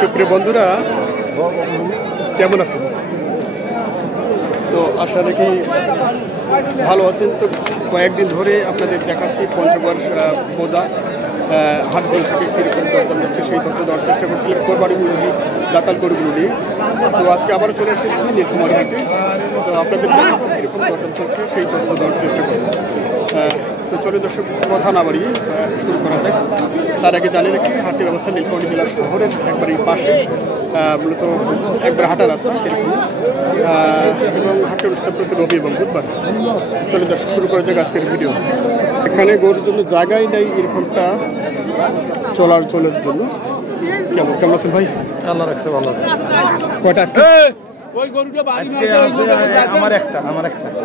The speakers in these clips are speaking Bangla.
সুপ্রিয় বন্ধুরা, কেমন আছেন? তো আশা রাখি ভালো আছেন। তো কয়েকদিন ধরে আপনাদের দেখাচ্ছি পঞ্চগড় বোদা হাটগুলো থেকে কীরকম দরদাম যাচ্ছে সেই তথ্য দেওয়ার চেষ্টা করছিলাম কোরবানিগুলো নিয়ে, দাতাল গরুগুলো নিয়ে। তো আজকে আবারও চলে এসেছি নীলকুমারী হাটে। তো আপনাদের কীরকম দরদাম চলছে সেই তথ্য দেওয়ার চেষ্টা করব। তো চলে দর্শক, কথা না বাড়িয়ে শুরু করা যাক। তার আগে জানিয়ে রাখি হাটের অবস্থা নীলকুমারী জেলার শহরের একবারই পাশে, মূলত একবার হাঁটা রাস্তা এরকম, এবং হাটে অনুষ্ঠিত প্রতি রবি এবং বুধবার। চলে দর্শক, শুরু করা যাক আজকের ভিডিও। এখানে গরুর জন্য জায়গায় নেই এরকমটা চলার জন্য। কেমন আছেন ভাই? আল্লাহ রাখছে, ভালো আছে। কয়টা আজকে? আমার একটা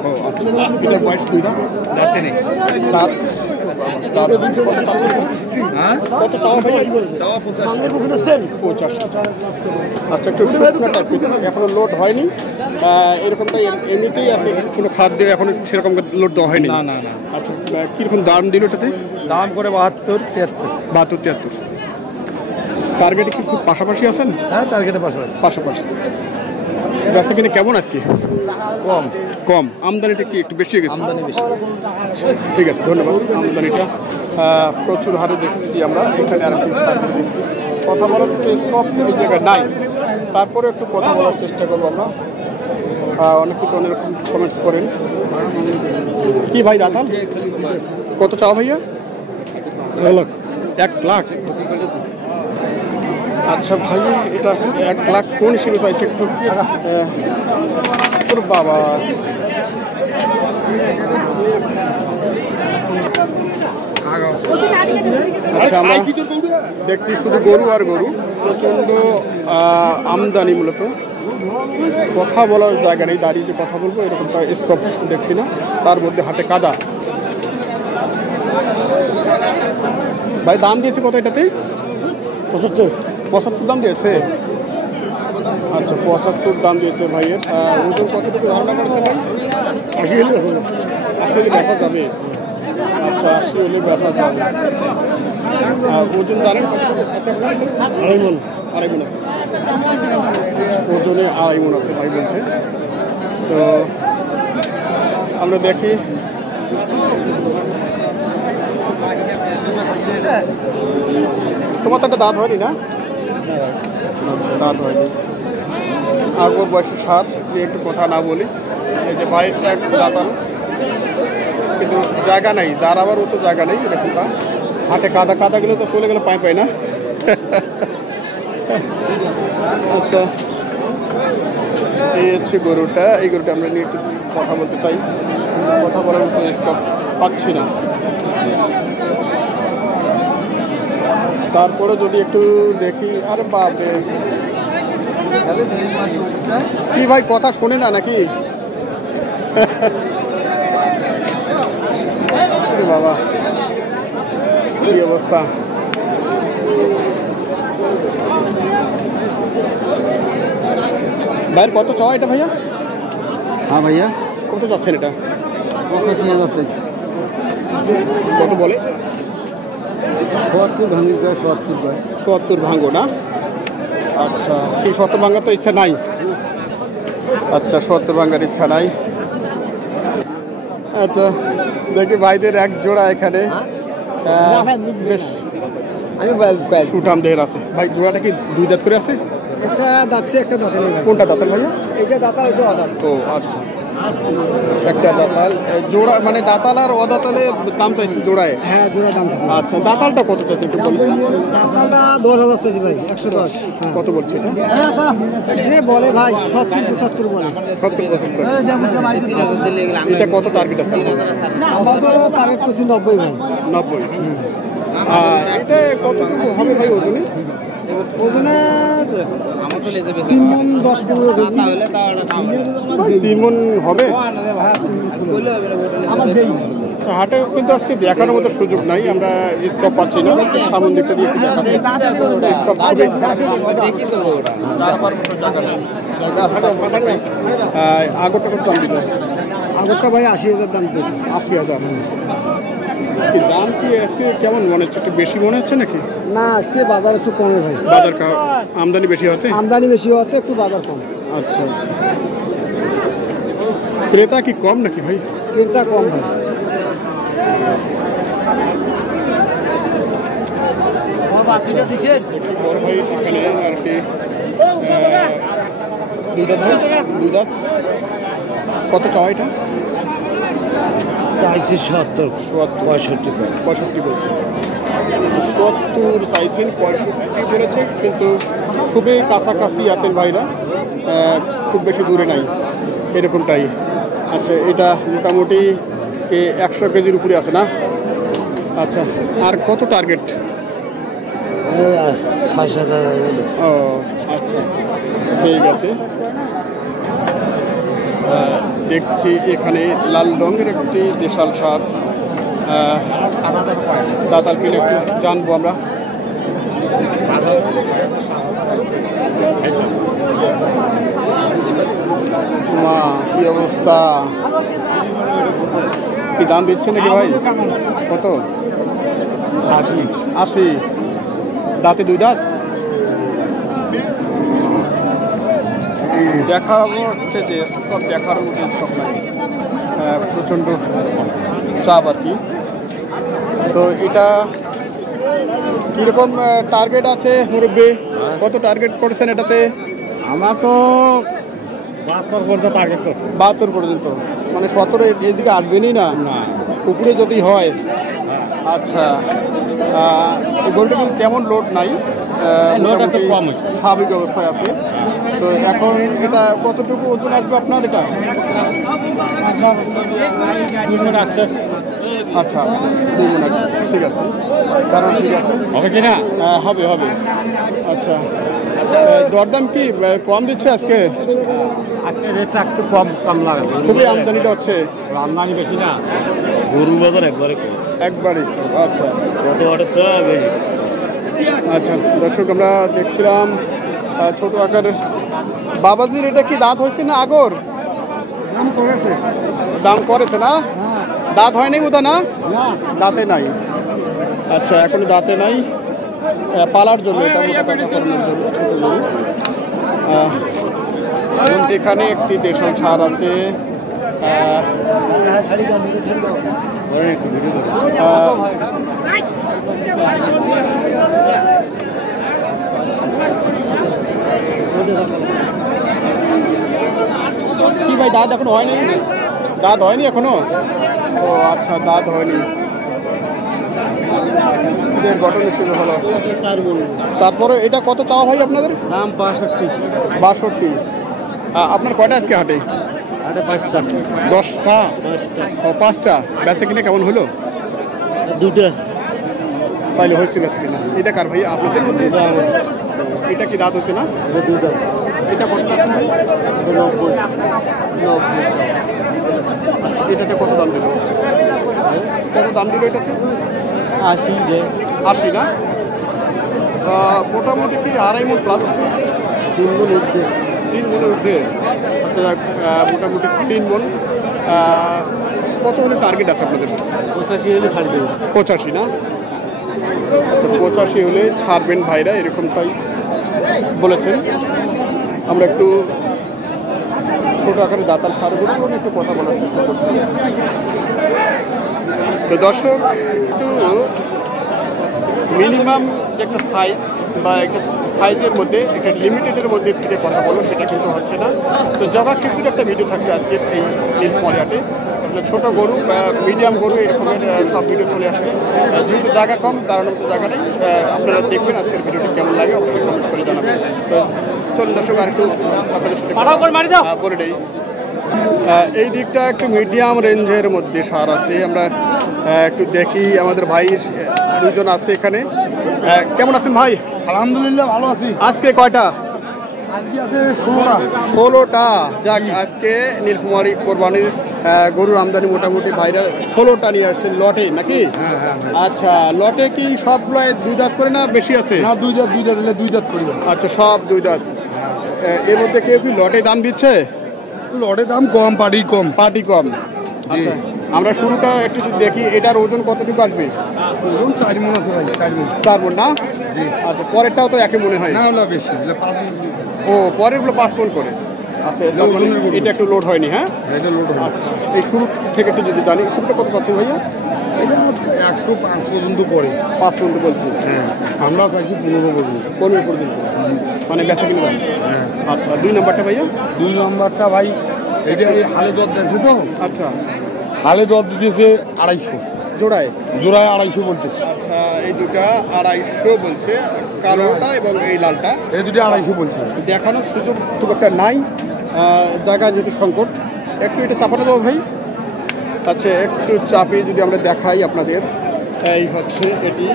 ও আচ্ছা, এটা বয়স দুইটা দাঁতে নেই। কত চাওয়া ভাই? চাওয়া 85। আচ্ছা, একটু শুকনো টাইপের, এখনো লোড হয়নি এরকমটা, এমনিতেই আছে, কোনো খাদ্য এখনো সেরকম লোড দেওয়া হয়নি। না। আচ্ছা, কীরকম দাম দিল এটাতে? দাম করে 72-73। টার্গেটে কি খুব পাশাপাশি আছেন? হ্যাঁ, টার্গেটের পাশাপাশি। রাস্তা কিনে কেমন আজকে? কম। আমদানিটা কি একটু বেশি হয়ে গেছে? আমদানি বেশি। ঠিক আছে, ধন্যবাদ। আমদানিটা প্রচুর হারে দেখছি আমরা এখানে। আর কথা বলার তো স্কোপ এই জায়গায় নাই, তারপরে একটু কথা বলার চেষ্টা করবো আমরা। অনেক কিছু অনেক রকম কমেন্টস করেন। কি ভাই দাতাল কত চাও ভাইয়া? 1 লাখ। আচ্ছা ভাই, এটা 1 লাখ কোন হিসেবে চাইছে একটু? বাবা, আচ্ছা, আমরা দেখছি শুধু গরু আর গরু, প্রচণ্ড আমদানি। মূলত কথা বলার জায়গা নেই, দাঁড়িয়ে যে কথা বলবো এরকমটা স্কোপ দেখছি না। তার মধ্যে হাটে কাদা। ভাই দাম দিয়েছে কত এটাতে? 75 দাম দিয়েছে। আচ্ছা, 75 দাম দিয়েছে ভাইয়ের। ওজন কতটুকু ধারণা করছে ভাই? 80 হলে বেচা যাবে। আচ্ছা, 80 হলে বেচা যাবে। ওজন জানেন কতটুকু আছে আপনার? 2.5 মণ আছে। ওজনে 2.5 মণ আছে ভাই বলছে। তো আমরা দেখি তোমার তো একটা দাঁত হয়নি না? আচ্ছা, দাঁত হয়নি। আগো বয়সে 7, একটু কথা না বলি। এই যে ভাইয়েরটা একটু দাঁতাল, কিন্তু জায়গা নেই, দাঁড়াবারও তো জায়গা নেই এরকমটা। হাটে কাদা গেলে তো চলে গেলে পায় না। আচ্ছা, এই হচ্ছে গরুটা। এই গরুটা আমরা নিয়ে একটু কথা বলতে চাই। কথা বলার মতো স্কোপ পাচ্ছি না। তারপরে যদি একটু দেখি। আরে বাপরে, কি ভাই কথা শোনে না নাকি? বাবা, কি অবস্থা। ভাইয়ের কত চাওয়া এটা ভাইয়া? হ্যাঁ ভাইয়া, কত যাচ্ছেন এটা? 85 যাচ্ছে। কত বলে? 70 ভাঙি, 70 ভাঙো না? আচ্ছা, এই 70 ভাঙার তো ইচ্ছা নাই। আচ্ছা, 70 ভাঙার ইচ্ছা নাই। আচ্ছা, দেখি ভাইদের এক জোড়া এখানে বেশ সুঠাম দেহের আছে। ভাই জোড়াটা কি 2 দাঁত করে আছে? একটা দাঁতছে, একটা দাঁতে নেই। কোনটা দাঁতাল ভাইয়া? এটা দাঁতাল, এটা অদাঁত। ও আচ্ছা, একটা দাঁতাল জোড়া, মানে দাঁতাল আর অদাঁতালে দাম চাইছে জোড়ায়? হ্যাঁ, জোড়া দাম। আচ্ছা, দাঁতালটা কত চাইছে একটু বলুন? দাঁতালটা 10,000 চাইছি ভাই, 110। কত বলছে এটা? যে বলে ভাই 70-75 বলে। 70-75। এটা কত টার্গেট আছে? আমাদের টার্গেট করছি 90 ভাই। 90। এটা কতটুকু হবে ভাই ওজনে? ওজনে 3 মণ 10-15 কেজি। 3 মণ হবে। হাটে কিন্তু আজকে দেখানোর মতো সুযোগ নাই, আমরা স্কপ পাচ্ছি না। সামন দিকটা দিয়ে স্কপ আগরটা কত দাম দিল? আগরটা ভাই 80,000 দাম দিল। 80,000। আজকে দাম কি আজকে কেমন মনে হচ্ছে, একটু বেশি মনে হচ্ছে নাকি? না, আজকে বাজার একটু কমে ভাই। বাজার আমদানি বেশি হতে? আমদানি বেশি হতে একটু বাজার কম। আচ্ছা আচ্ছা, ক্রেতা কি কম নাকি ভাই? ক্রেতা কম ভাই। বড় ভাই এখানে আর কি দুধ কত চাওয়া এটা? চাইছি 70 65 65 বলছে, 70 চাইছেন, 65 বলেছে, কিন্তু খুবই কাছাকাছি আছেন ভাইরা, খুব বেশি দূরে নাই এরকমটাই। আচ্ছা, এটা মোটামুটি 100 কেজির উপরে আছে না? আচ্ছা, আর কত টার্গেট? 60,000। ও আচ্ছা, ঠিক আছে। দেখছি এখানে লাল রঙের একটি দেশাল সার দাতাল কিনে একটু জানবো আমরা। মা কি অবস্থা, কি দাম দিচ্ছে নাকি ভাই? কত? 80। দাঁতে 2 দাঁত? দেখাবো হচ্ছে যে সব দেখার মধ্যে সব নাই, প্রচণ্ড চাপ আর কি। তো এটা কীরকম টার্গেট আছে মুরব্বী? কত টার্গেট করেছেন এটাতে? আমার তো 72 পর্যন্ত টার্গেট করছে। 72 পর্যন্ত, মানে 17 এদিকে আসবেনই না, উপরে যদি হয়। আচ্ছা, গরুটা কিন্তু তেমন লোড নাই, লোডটা কম, স্বাভাবিক অবস্থায় আছে। তো এখন এটা কতটুকু ওজন আসবে আপনার? এটা আচ্ছা আচ্ছা, 2 মণ আসবে, ঠিক আছে, কারণ ঠিক আছে, হবে কি না? হবে হবে। আচ্ছা, দরদাম কি কম দিচ্ছে আজকে? আজকে রেটটা একটু কম লাগে, খুবই আমদানিটা হচ্ছে, আমদানি বেশি না, গরু বাজার একবারে। আচ্ছা কত বেশি। আচ্ছা, দর্শক আমরা দেখছিলাম ছোট আকারের বাবাজির। এটা কি দাঁত হয়েছে না আগর? দাম করেছে না? দাঁত হয়নি বোধ না? দাঁতে নাই। আচ্ছা, এখনো দাঁতে নাই, পালার জন্য, এটা মোটা টাকা করানোর জন্য ছোট গরু। যেখানে একটি দেশাল ছাড় আছে, কি ভাই দাঁত এখনো হয়নি? দাঁত হয়নি এখনো? ও আচ্ছা, দাঁত হয়নি। এদের গঠন হিসেবে ভালো আছে। তারপরে এটা কত চাওয়া ভাই আপনাদের? দাম 62। 62। আপনার কয়টা আজকে হাটে? 5টা। 10টা? ও 5টা। বেচা কিনে কেমন হলো? 2টা। তাইলে হয়েছে বেচা কিনা। এটা কার ভাই আপনাদের মধ্যে? এটা কি দাঁত হয়েছে না? 2টা। এটা কত চাচ্ছেন ভাই? 90। আচ্ছা, এটাতে কত দাম দিল? কত দাম দিল এটাতে? 80। 80 না? মোটামুটি কি 2.5 মণ প্লাস আছে? 3 মণ উঠছে। 3 মণের ঊর্ধ্বে। আচ্ছা, মোটামুটি 3 মণ। কত হলে টার্গেট আছে আপনাদের? 85 হলে ছাড় দেবো। 85 না? আচ্ছা, 85 হলে ছাড়বেন ভাইরা, এরকমটাই বলেছেন। আমরা একটু ছোট আকারে দাতাল সারগুলো একটু কথা বলার চেষ্টা করছি। তো দর্শক, একটু মিনিমাম যে একটা সাইজ বা একটা সাইজের মধ্যে, একটা লিমিটেডের মধ্যে থেকে কথা বলো, সেটা কিন্তু হচ্ছে না। তো জগা কিছুর একটা ভিডিও থাকছে আজকের এই নীলফামারী হাটে। ছোট গরু বা মিডিয়াম গরু এরকমের সব ভিডিও চলে আসছে। যেহেতু জায়গা কম, দাঁড়ানোর মতো জায়গা নেই, আপনারা দেখবেন আজকের ভিডিওটি কেমন লাগে, অবশ্যই কমেন্ট করে জানাবেন। তো চলুন দর্শক, আর একটু আপনাদের সাথে বলে নেই। এই দিকটা একটু মিডিয়াম রেঞ্জের মধ্যে সার আছে। আমরা একটু দেখি, আমাদের ভাই 2জন আছে এখানে। কেমন আছেন ভাই? আলহামদুলিল্লাহ ভালো আছি। আজকে কয়টা? আজকে আছে 16টা। 16টা। যাক, আজকে নীলফামারী কোরবানির গরুর আমদানি মোটামুটি ভাইরা 16টা নিয়ে আসছেন লটে নাকি? হ্যাঁ। আচ্ছা, লটে কি সবগুলোয় 2 দাঁত করে না বেশি আছে? না, 2 দাঁত দিলে 2 দাঁত করি। আচ্ছা, সব 2 দাঁত। এর মধ্যে কেউ কি লটে দাম দিচ্ছে? লটে দাম কম, পার্টি কম। পার্টি কম। আচ্ছা, আমরা শুরুটা একটু যদি দেখি, এটার ওজন কতটুকু আসবে? ওজন 4 মণ আছে ভাই, 4 মণ। 4 মণ না? জি। আচ্ছা, পরেরটাও তো একই মনে হয়। না হলো বেশি, হলো 5 মণ। ও, পরেরগুলো 5 মণ করে। আচ্ছা, তার মানে ওজনের গরু। এটা একটু লোড হয়নি, হ্যাঁ? এটা লোড হবে। আচ্ছা, এই শুরু থেকে একটু যদি জানি, শুরুটা কত চাচ্ছেন ভাইয়া? এটা 105 পর্যন্ত পড়ে। 5 পর্যন্ত বলছি। হ্যাঁ, আমরা চাইছি 15 পর্যন্ত। 15 পর্যন্ত, মানে বেচা কিনে দাম। হ্যাঁ। আচ্ছা, 2 নাম্বারটা ভাইয়া? 2 নম্বরটা ভাই, এটা এই হালে দর দিয়েছে তো, আচ্ছা, হালে দর দিতেছে 250 জোড়ায়। জোড়ায় 250 বলতেছে। আচ্ছা, এই দুটা 250 বলছে, কালোটা এবং এই লালটা। এই দুটো 250 বলছে। দেখানোর সুযোগ খুব একটা নাই, জায়গা যেহেতু সংকট। একটু এটা চাপানো দেবো ভাই। আচ্ছা, একটু চাপিয়ে যদি আমরা দেখাই আপনাদের, এই হচ্ছে এটি,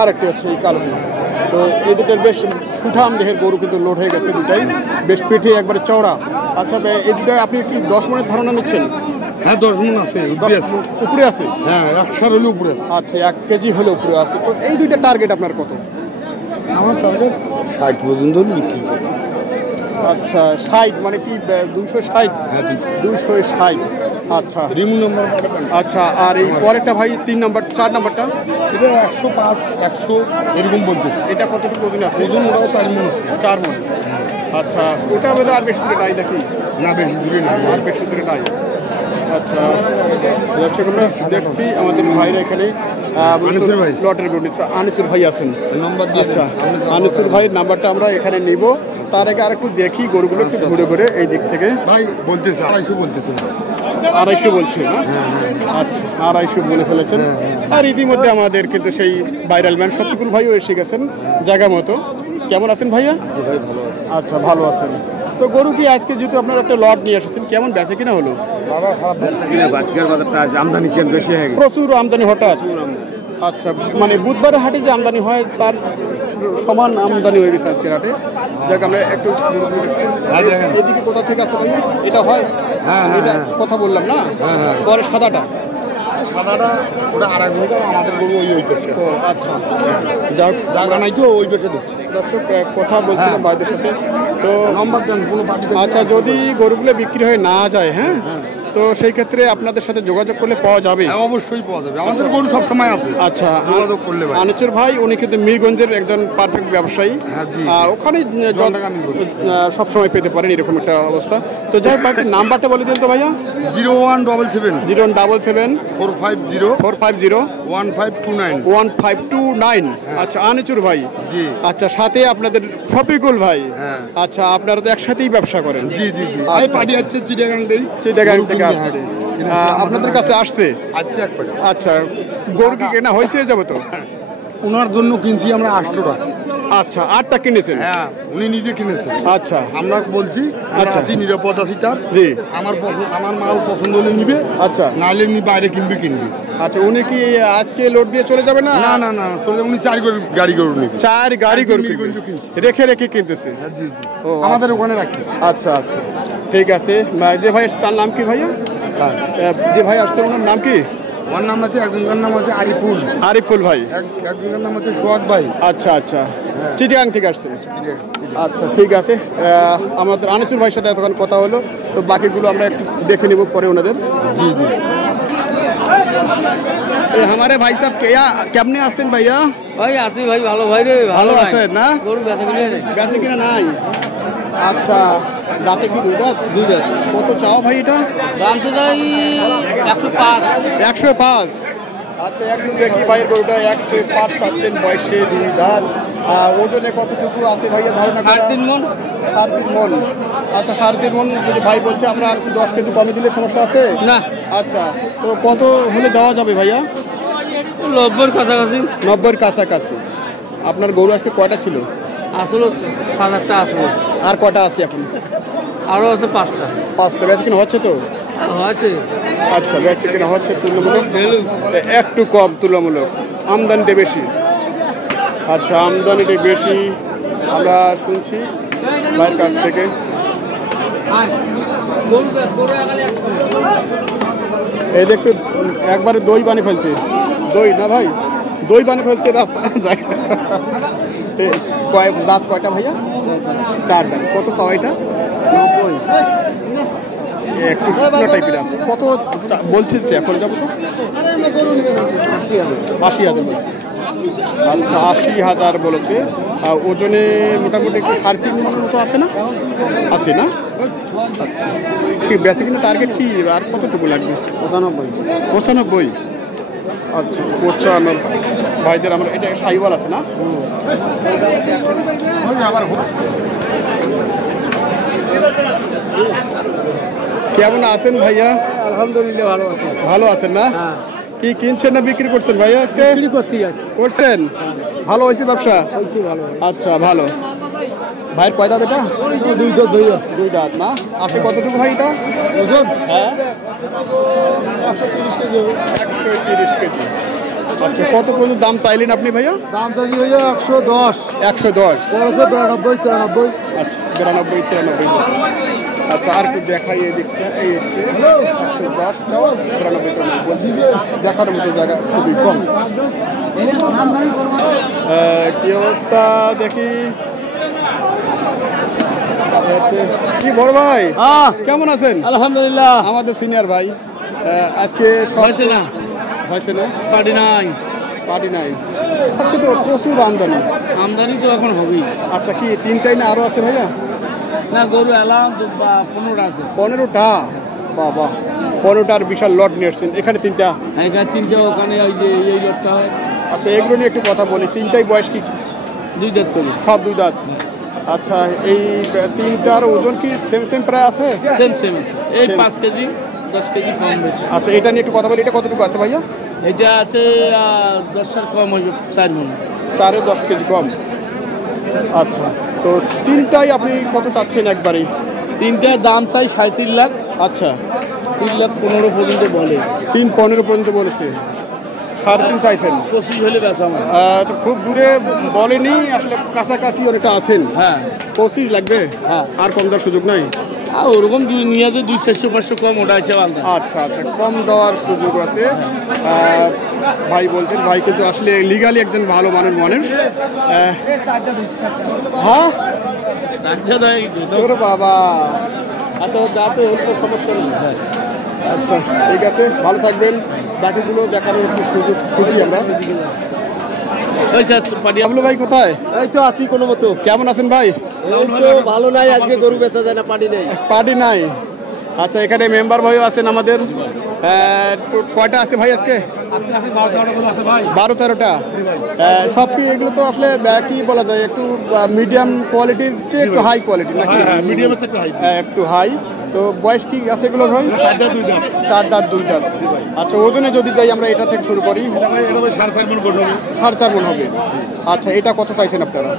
আর একটি হচ্ছে এই কালো। তো এই দুটোর বেশ সুঠাম দেহের গরু কিন্তু লোড হয়ে গেছে, দুটাই বেশ পেটে একবারে চওড়া। আচ্ছা, এই দুটায় আপনি কি 10 মণের ধারণা নিচ্ছেন? হ্যাঁ, 10 মণ আছে, 10 আছে। উপরে আছে? হ্যাঁ, 100 হলে উপরে আছে। আচ্ছা, 1 কেজি হলে উপরে আছে। তো এই দুইটা টার্গেট আপনার কত? আমার টার্গেট 60 পর্যন্ত বিক্রি করব। আচ্ছা, 60 মানে কি 260? হ্যাঁ, 260। আচ্ছা রিমু নম্বর। আচ্ছা, আর এই পরেরটা ভাই 3 নাম্বার 4 নাম্বারটা? এটা 105 100 এরকম বলতেছে। এটা কতটুকু ওজন আছে? ওজন ওটাও 4 মণ আছে। 4 মণ। আচ্ছা, ওটা বোধহয় আর বেশি দূরে নাই নাকি? না, বেশি দূরে না। আর বেশি দূরে নাই। আচ্ছা, দর্শক আমরা দেখছি আমাদের ভাইরা এখানে আনিসুর ভাই। লটের গরু নিচ্ছে। আনিসুর ভাই আছেন। নম্বর দিয়ে আচ্ছা, আনিসুর ভাইয়ের নাম্বারটা আমরা এখানে নিব। তার আগে আর একটু দেখি গরুগুলো একটু ঘুরে ঘুরে এই দিক থেকে। ভাই বলতেছে 250 বলতেছে। 250 বলছে না? হ্যাঁ, হ্যাঁ। আচ্ছা, 250 বলে ফেলেছেন। আর ইতিমধ্যে আমাদের কিন্তু সেই ভাইরাল ম্যান শফিকুল ভাইও এসে গেছেন জায়গা মতো। কেমন আছেন ভাইয়া? জি ভাই, ভালো আছে। আচ্ছা, ভালো আছেন। তো গরু কি আজকে যেহেতু আপনার একটা লট নিয়ে এসেছেন, কেমন বেচে কিনা হলো? বাবা খারাপ কিনা আজকের বাজারটা আজ আমদানি কেন বেশি হয়ে গেছে। প্রচুর আমদানি হঠাৎ। আচ্ছা, মানে বুধবারে হাটে যে আমদানি হয় তার সমান আমদানি হয়ে গেছে আজকের হাটে। যাক, আমরা একটু হ্যাঁ, দেখেন। এদিকে কোথা থেকে আসে ভাইয়া? এটা হয়? হ্যাঁ, এটা হ্যাঁ। কথা বললাম না? হ্যাঁ, হ্যাঁ। পরে সাদাটা। সাদাটা ওটা 2.5 ঘন্টা, আমাদের গরু ওই পাশে। ও আচ্ছা, যাক, জায়গা নাই তো ওই পাশে দিচ্ছে। দর্শক কথা বলছিলাম ভাইদের সাথে। তো নম্বর দেন কোনো পার্টিতে। আচ্ছা, যদি গরুগুলো বিক্রি হয়ে না যায়, হ্যাঁ, তো সেই ক্ষেত্রে আপনাদের সাথে যোগাযোগ করলে পাওয়া যাবে? হ্যাঁ, অবশ্যই পাওয়া যাবে, আমাদের গরু সব সময় আছে। আচ্ছা, যোগাযোগ করলে ভাই। আনিসুর ভাই উনি কিন্তু মিরগঞ্জের একজন পারফেক্ট ব্যবসায়ী। হ্যাঁ, জি। ওখানে জলঢাকা মিরগঞ্জ। সব সময় পেতে পারেন এরকম একটা অবস্থা। তো যাই হোক, নাম্বারটা বলে দিন তো ভাইয়া। 0177 0177 450 450 1529। 1529। আচ্ছা, আনিসুর ভাই। জি। আচ্ছা, সাথে আপনাদের শফিকুল ভাই। হ্যাঁ। আচ্ছা, আপনারা তো একসাথেই ব্যবসা করেন। জি জি জি। আচ্ছা। এই পার্টি আছে চিটাগাং থেকে। চিটাগাং থেকে আসছে। আপনাদের কাছে আসছে? আছে এক পার্টি। আচ্ছা, গরু কি কেনা হয়েছে যাবে তো? ওনার জন্য কিনছি আমরা 800 টাকা। আচ্ছা, 8টা কিনেছেন? হ্যাঁ, উনি নিজে কিনেছেন। আচ্ছা আমরা বলছি আমরা আচ্ছা। আছি, নিরাপদ আছি তার। জি। আমার মাল পছন্দ হলে নিবে, আচ্ছা নাহলে নি বাইরে কিনবে। আচ্ছা, উনি কি আজকে লোড দিয়ে চলে যাবে না? না না না, চলে উনি 4 গাড়ি গরু নিবে। 4 গাড়ি গরু একদিন কিনবে। মিরগঞ্জ কিনছে। রেখে রেখে কিনতেছে? হ্যাঁ, জি জি। ও, আমাদের ওখানে রাখিস। আচ্ছা আচ্ছা, ঠিক আছে। যে ভাই তার নাম কি ভাইয়া? যে ভাই আসছে ওনার নাম কি? ওর নাম আছে, একজনের নাম আছে আরিফুল। আরিফুল ভাই। একজনের নাম আছে সোহাগ ভাই। আচ্ছা আচ্ছা, চিটিয়াং থেকে আসছেন? আচ্ছা, ঠিক আছে। আমাদের আনিসুর ভাইয়ের সাথে এতক্ষণ কথা হলো, তো বাকিগুলো আমরা একটু দেখে নিব পরে ওনাদের। জি জি। हमारे भाई साहब क्या কেমনে আছেন ভাইয়া? ভাই আছি ভাই, ভালো ভাই রে। ভালো আছেন না? গরু বেচা কিনে নেই। বেচে কিনা নাই? আচ্ছা, দাঁতে কি দুই দাঁত? দুই দাঁত। কত চাও ভাই এটা? দাম তো যাই 105। 105। আচ্ছা, একটু দেখি ভাইয়ের গরুটা 105 চাচ্ছেন, বয়সে 2 দাঁত। ওজনে কতটুকু আছে ভাইয়া ধারণা করা? 3.5 মণ। 3.5 মণ। আচ্ছা, 3.5 মণ যদি ভাই বলছে, আমরা আর 10 কেজি কমে দিলে সমস্যা আছে? না। আচ্ছা, তো কত হলে দেওয়া যাবে ভাইয়া? 90-র কাছাকাছি। 90-র কাছাকাছি। আপনার গরু আজকে কয়টা ছিল? আসলে 7-8টা আসলো। আর কয়টা আছে এখন? আরও আছে 5টা। 5টা বেচা কিনা হচ্ছে তো? হয়েছে। আচ্ছা, বেচা কিনা হচ্ছে তুলনামূলক একটু কম, তুলনামূলক আমদানিটা বেশি। আচ্ছা, আমদানিটা বেশি আমরা শুনছি ভাইয়ের কাছ থেকে। এই দেখতে একবারে দই বানিয়ে ফেলছে। দই না ভাই, দই বানিয়ে ফেলছে রাস্তা যায়। দাঁত কয়টা ভাইয়া? 4 দাঁত। কত চাও এটা? একটু শুকনো টাইপের আছে। কত বলছেন যে এখন যাবো তো? 80,000 বলছে। আচ্ছা 80,000 বলেছে। ওজনে মোটামুটি একটু 3.5 মনের মতো আছে না? আছে না? আচ্ছা কি বেশি কিন্তু টার্গেট কি আর কতটুকু লাগবে? 95। আচ্ছা 95 ভাইদের আমরা এটা সাইওয়াল আছে না? কেমন আছেন ভাইয়া? আলহামদুলিল্লাহ ভালো আছে। ভালো আছেন না? কি কিনছেন না বিক্রি করছেন ভাইয়া আজকে? করছেন? ভালো হয়েছে ব্যবসা? আচ্ছা ভালো। ভাইয়ের কয় দাঁত এটা? দুই দাঁত না? আছে কতটুকু ভাই এটা? হ্যাঁ 130 কেজি। আচ্ছা কত পর্যন্ত দাম চাইলেন আপনি ভাইয়া? দাম চাইছি ভাইয়া 110। 110। 92, 93। আচ্ছা 92, 93। আচ্ছা আর একটু দেখাই এই দিকটা। এই হচ্ছে 110টাও 93, 93 বলছি। দেখার মতো জায়গা খুবই কম। কি অবস্থা দেখি। কি বড় ভাই কেমন আছেন? আলহামদুলিল্লাহ। আমাদের সিনিয়র ভাই আজকে হয়েছে না হয়েছে না? পার্টি নাই। আজকে তো প্রচুর আমদানি তো এখন হবেই। আচ্ছা কি 3টাই না আরো আছে ভাইয়া? না গরু এলাম 15টা আছে। 15টা? বাবা 15টার বিশাল লট নিয়ে এসছেন। এখানে 3টা? এখানে 3টে, ওখানে ওই যে এই লটটা হয়। আচ্ছা এগুলো নিয়ে একটু কথা বলি। 3টাই বয়স কি? 2 দাঁত করে। সব 2 দাঁত। আচ্ছা এই 3টার ওজন কি সেম প্রায় আছে? সেম আছে। এই 5 কেজি 10 কেজি কম বেশি। আচ্ছা এটা নিয়ে একটু কথা বলি। এটা কতটুকু আছে ভাইয়া? এটা আছে 10 কম হইবে 4 মণ। 4-এ 10 কেজি কম। আচ্ছা তো 3টাই আপনি কত চাচ্ছেন একবারেই? 3টার দাম চাই 3.5 লাখ। আচ্ছা 3,15,000 পর্যন্ত বলে। 3.15 পর্যন্ত বলেছে। 3.5 চাইছেন? 25 হলে বেচা আমার। তো খুব দূরে বলেনি আসলে, কাছাকাছি অনেকটা আছেন। হ্যাঁ 25 লাগবে? হ্যাঁ। আর কম দেওয়ার সুযোগ নাই? আর ওরকম নিয়ে যে 200-400 কম ওটা আছে আলাদা। আচ্ছা কম দেওয়ার সুযোগ আছে। ভাই বলছেন, ভাই কিন্তু আসলে লিগালি একজন ভালো মানুষ। হ্যাঁ তোর বাবা। আচ্ছা যাতে হলে তো সমস্যা নেই। আচ্ছা ঠিক আছে, ভালো থাকবেন। বাকিগুলো দেখানোর একটু সুযোগ খুঁজি আমরা। আবলু ভাই কোথায়? এই তো আছি কোনো মতো। কেমন আছেন ভাই? এই তো ভালো নাই, আজকে গরু বেচা যায় না, পার্টি নাই। আচ্ছা এখানে মেম্বার ভাইও আছেন আমাদের। কয়টা আছে ভাই আজকে? 12-13টা। সব কি এগুলো তো আসলে কি বলা যায়, একটু মিডিয়াম কোয়ালিটির চেয়ে একটু হাই কোয়ালিটি নাকি? একটু হাই। তো বয়স কি আছে এগুলো ভাই? 4 দাঁত 2 দাঁত। আচ্ছা ওজনে যদি যাই আমরা এটা থেকে শুরু করি, 4.5 মণ হবে। আচ্ছা এটা কত চাইছেন আপনারা?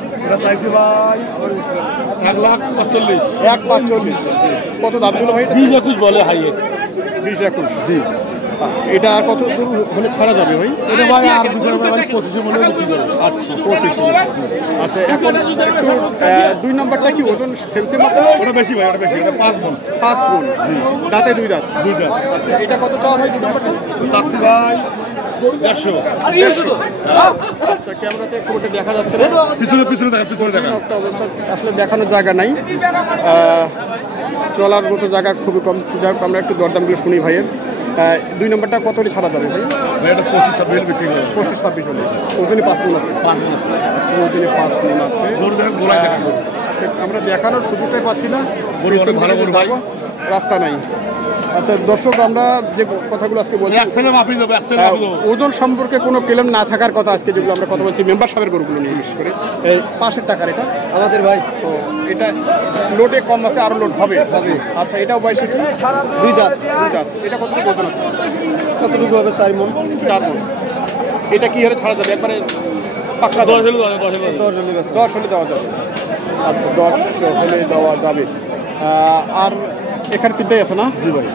1,45,000। কত দাঁতগুলো ভাই? 20-21 বলে হাই। 20-21। জি। এটা আর কত দূর হলে ছাড়া যাবে ভাই? এটা ভাই আর 25 মনে বিক্রি করে। আচ্ছা 25। আচ্ছা এখন একটু 2 নম্বরটা কি ওজন সেম আছে? ওটা বেশি ভাই, ওটা বেশি, এটা 5 মণ। 5 মণ। জি। দাঁতে 2 দাঁত। আচ্ছা এটা কত চাওয়া ভাই 2 নম্বরটা? চাচ্ছি ভাই 150। আচ্ছা ক্যামেরাতে খুব একটা দেখা যাচ্ছে না। পিছনে দেখা। একটা অবস্থা আসলে দেখানোর জায়গা নাই, চলার মতো জায়গা খুবই কম। যাই হোক আমরা একটু দরদামগুলো শুনি ভাইয়ের। 2 নম্বরটা কত হলে ছাড়া যাবে ভাই? এটা 25-26 বিক্রি করে। 25-26 হলে। ওজনে 5 মণ আছে। আচ্ছা ওজনে 5 মণ আছে। আচ্ছা আমরা দেখানোর সুযোগটাই পাচ্ছি না, ভালো গরু ভাই, রাস্তা নাই। আচ্ছা দর্শক আমরা যে কথাগুলো আজকে বলছি, ওজন সম্পর্কে কোনো ক্লেম না থাকার কথা আজকে যেগুলো আমরা কথা বলছি মেম্বার সাহেবের গরুগুলো নিয়ে, বিশেষ করে এই পাশের টাকার এটা আমাদের ভাই। তো এটা লোডে কম আছে, আরো লোড হবে। আচ্ছা এটাও বয়সে 2 দাঁত। এটা কতটুকু ওজন আছে? কতটুকু হবে? 4 মণ। 4 মণ। এটা কি হলে ছাড়া যাবে একবারে পাক্কা? 10 হলে 10 হলে দেওয়া যাবে। আচ্ছা 10 হলে দেওয়া যাবে। আর এখানে 3টাই আছে না? জি ভাই।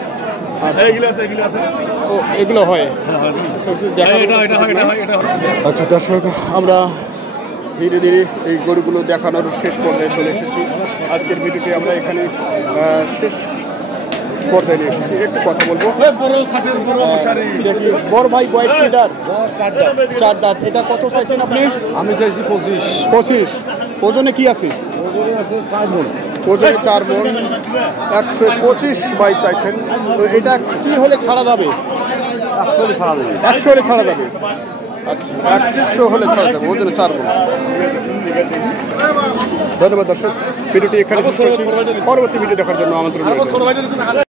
ও এগুলো হয়। আচ্ছা দর্শক আমরা ধীরে ধীরে এই গরুগুলো দেখানোর শেষ পর্যায়ে চলে এসেছি। আজকের ভিডিওটি আমরা এখানে শেষ পর্যায়ে নিয়ে এসেছি। একটু কথা বলবো। দেখি বড় ভাই বয়স কিটার? 4 দাঁত। এটা কত চাইছেন আপনি? আমি চাইছি 25। ওজনে কি আছে? ওজনে আছে 4 মণ। ওজনে 4 মণ, 125 বাই চাইছেন। তো এটা কি হলে ছাড়া যাবে? 100 হলে ছাড়া যাবে। 100 হলে ছাড়া যাবে। আচ্ছা, 100 হলে ছাড়া যাবে, ওজনে 4 মণ। ধন্যবাদ দর্শক, ভিডিওটি এখানে শেষ করছি। পরবর্তী ভিডিও দেখার জন্য আমন্ত্রণ রইল।